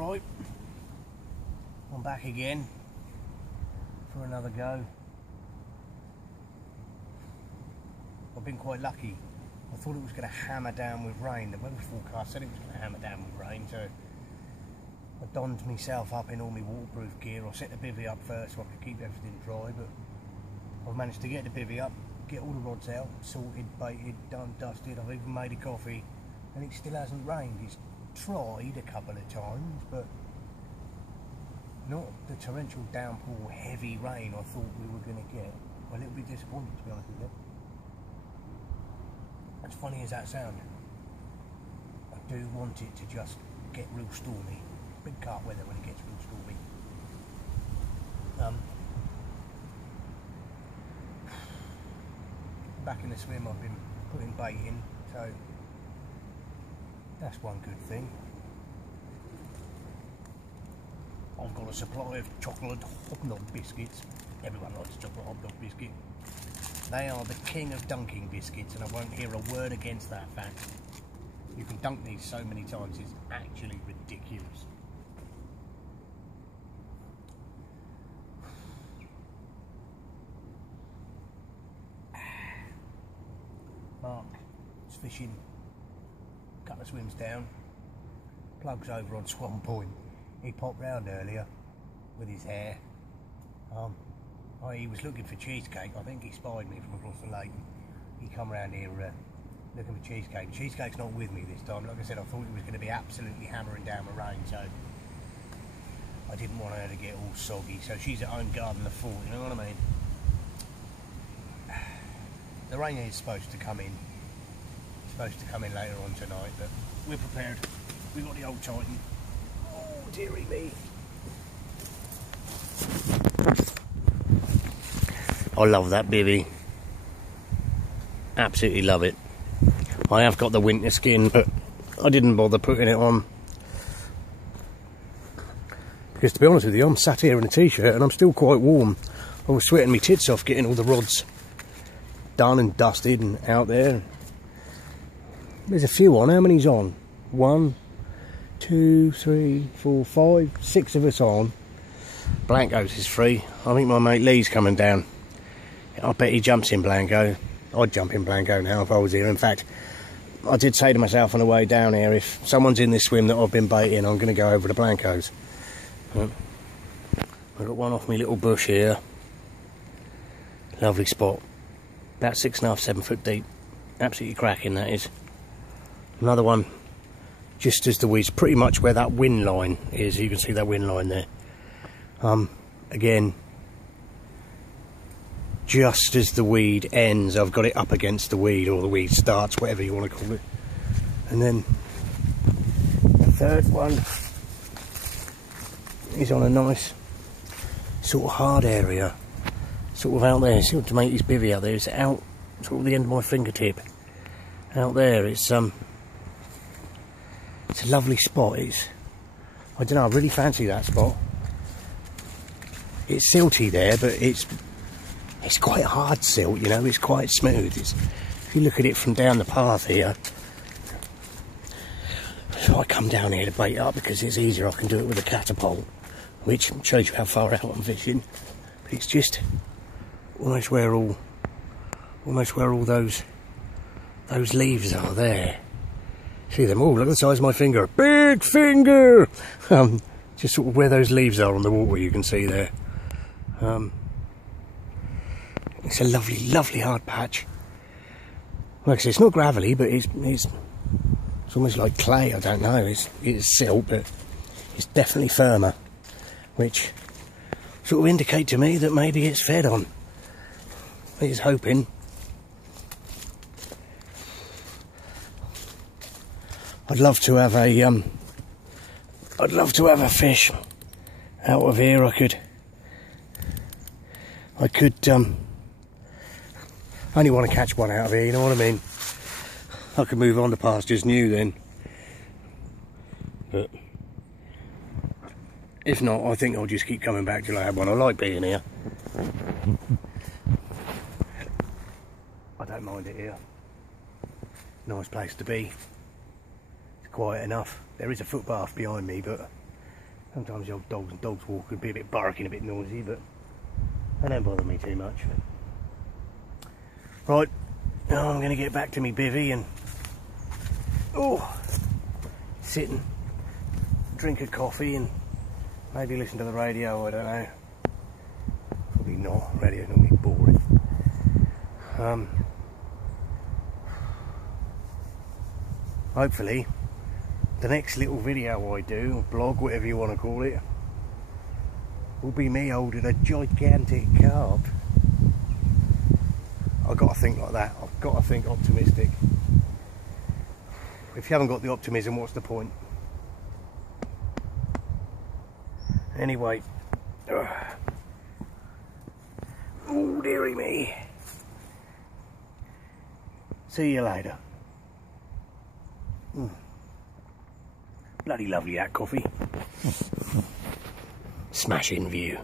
Alright, I'm back again for another go. I've been quite lucky. I thought it was going to hammer down with rain. The weather forecast said it was going to hammer down with rain, so I donned myself up in all my waterproof gear. I set the bivvy up first so I could keep everything dry, but I've managed to get the bivvy up, get all the rods out, sorted, baited, done, dusted. I've even made a coffee, and it still hasn't rained. It's tried a couple of times, but not the torrential downpour, heavy rain I thought we were going to get. I'm a little bit disappointed, to be honest with you. As funny as that sounds, I do want it to just get real stormy. Big carp weather when it gets real stormy. Back in the swim, I've been putting bait in, so that's one good thing. I've got a supply of chocolate hobnob biscuits. Everyone likes chocolate hobnob biscuit. They are the king of dunking biscuits, and I won't hear a word against that fact. You can dunk these so many times, it's actually ridiculous. Mark is fishing, a couple of swims down, plugs over on Swan Point. He popped round earlier with his hair. He was looking for cheesecake. I think he spied me from across the lake. He come round here looking for cheesecake. Cheesecake's not with me this time. Like I said, I thought it was going to be absolutely hammering down with rain, so I didn't want her to get all soggy. So she's at home guarding the fort, you know what I mean? The rain is supposed to come in. It's supposed to come in later on tonight, but we're prepared. We've got the old Titan. Oh, dearie me. I love that bivvy. Absolutely love it. I have got the winter skin, but I didn't bother putting it on. Because to be honest with you, I'm sat here in a t-shirt and I'm still quite warm. I was sweating my tits off getting all the rods done and dusted and out there. There's a few on. How many's on? 1, 2, 3, 4, 5, 6 of us on. Blanco's is free. I think my mate Lee's coming down. I bet he jumps in Blanco. I'd jump in Blanco now if I was here. In fact, I did say to myself on the way down here, if someone's in this swim that I've been baiting, I'm going to go over to Blanco's. I've got one off my little bush here. Lovely spot. About 6.5, 7 foot deep. Absolutely cracking, that is. Another one just as the weeds, pretty much where that wind line is. You can see that wind line there. Again, just as the weed ends, I've got it up against the weed, or the weed starts, whatever you want to call it. And then the third one is on a nice sort of hard area, sort of out there. See what to make his bivvy out there. It's out sort of the end of my fingertip. Out there, it's a lovely spot. I don't know, I really fancy that spot. It's silty there, but it's quite hard silt, you know, it's quite smooth. If you look at it from down the path here, so I come down here to bait up because it's easier. I can do it with a catapult, which shows you how far out I'm fishing. But it's just almost where all those leaves are there. See them all? Look at the size of my finger. Big finger! Just sort of where those leaves are on the water, you can see there. It's a lovely, lovely hard patch. Like I say, it's not gravelly, but it's almost like clay. I don't know. It's silt, but it's definitely firmer, which sort of indicate to me that maybe it's fed on. He's hoping. I'd love to have a fish out of here. I could only want to catch one out of here, you know what I mean? I could move on to pastures new then. But if not, I think I'll just keep coming back till I have one. I like being here. I don't mind it here. Nice place to be. It's quiet enough. There is a footpath behind me, but Sometimes the old dogs walk could be a bit barking, a bit noisy, but they don't bother me too much. Right, now I'm going to get back to me bivvy and sit and drink a coffee and maybe listen to the radio. I don't know. Probably not. Radio's normally boring. Hopefully the next little video I do, or blog, whatever you want to call it, will be me holding a gigantic carp. I've got to think like that. I've got to think optimistic. If you haven't got the optimism, what's the point? Anyway. Oh, dearie me. See you later. Bloody lovely that coffee. Smashing view.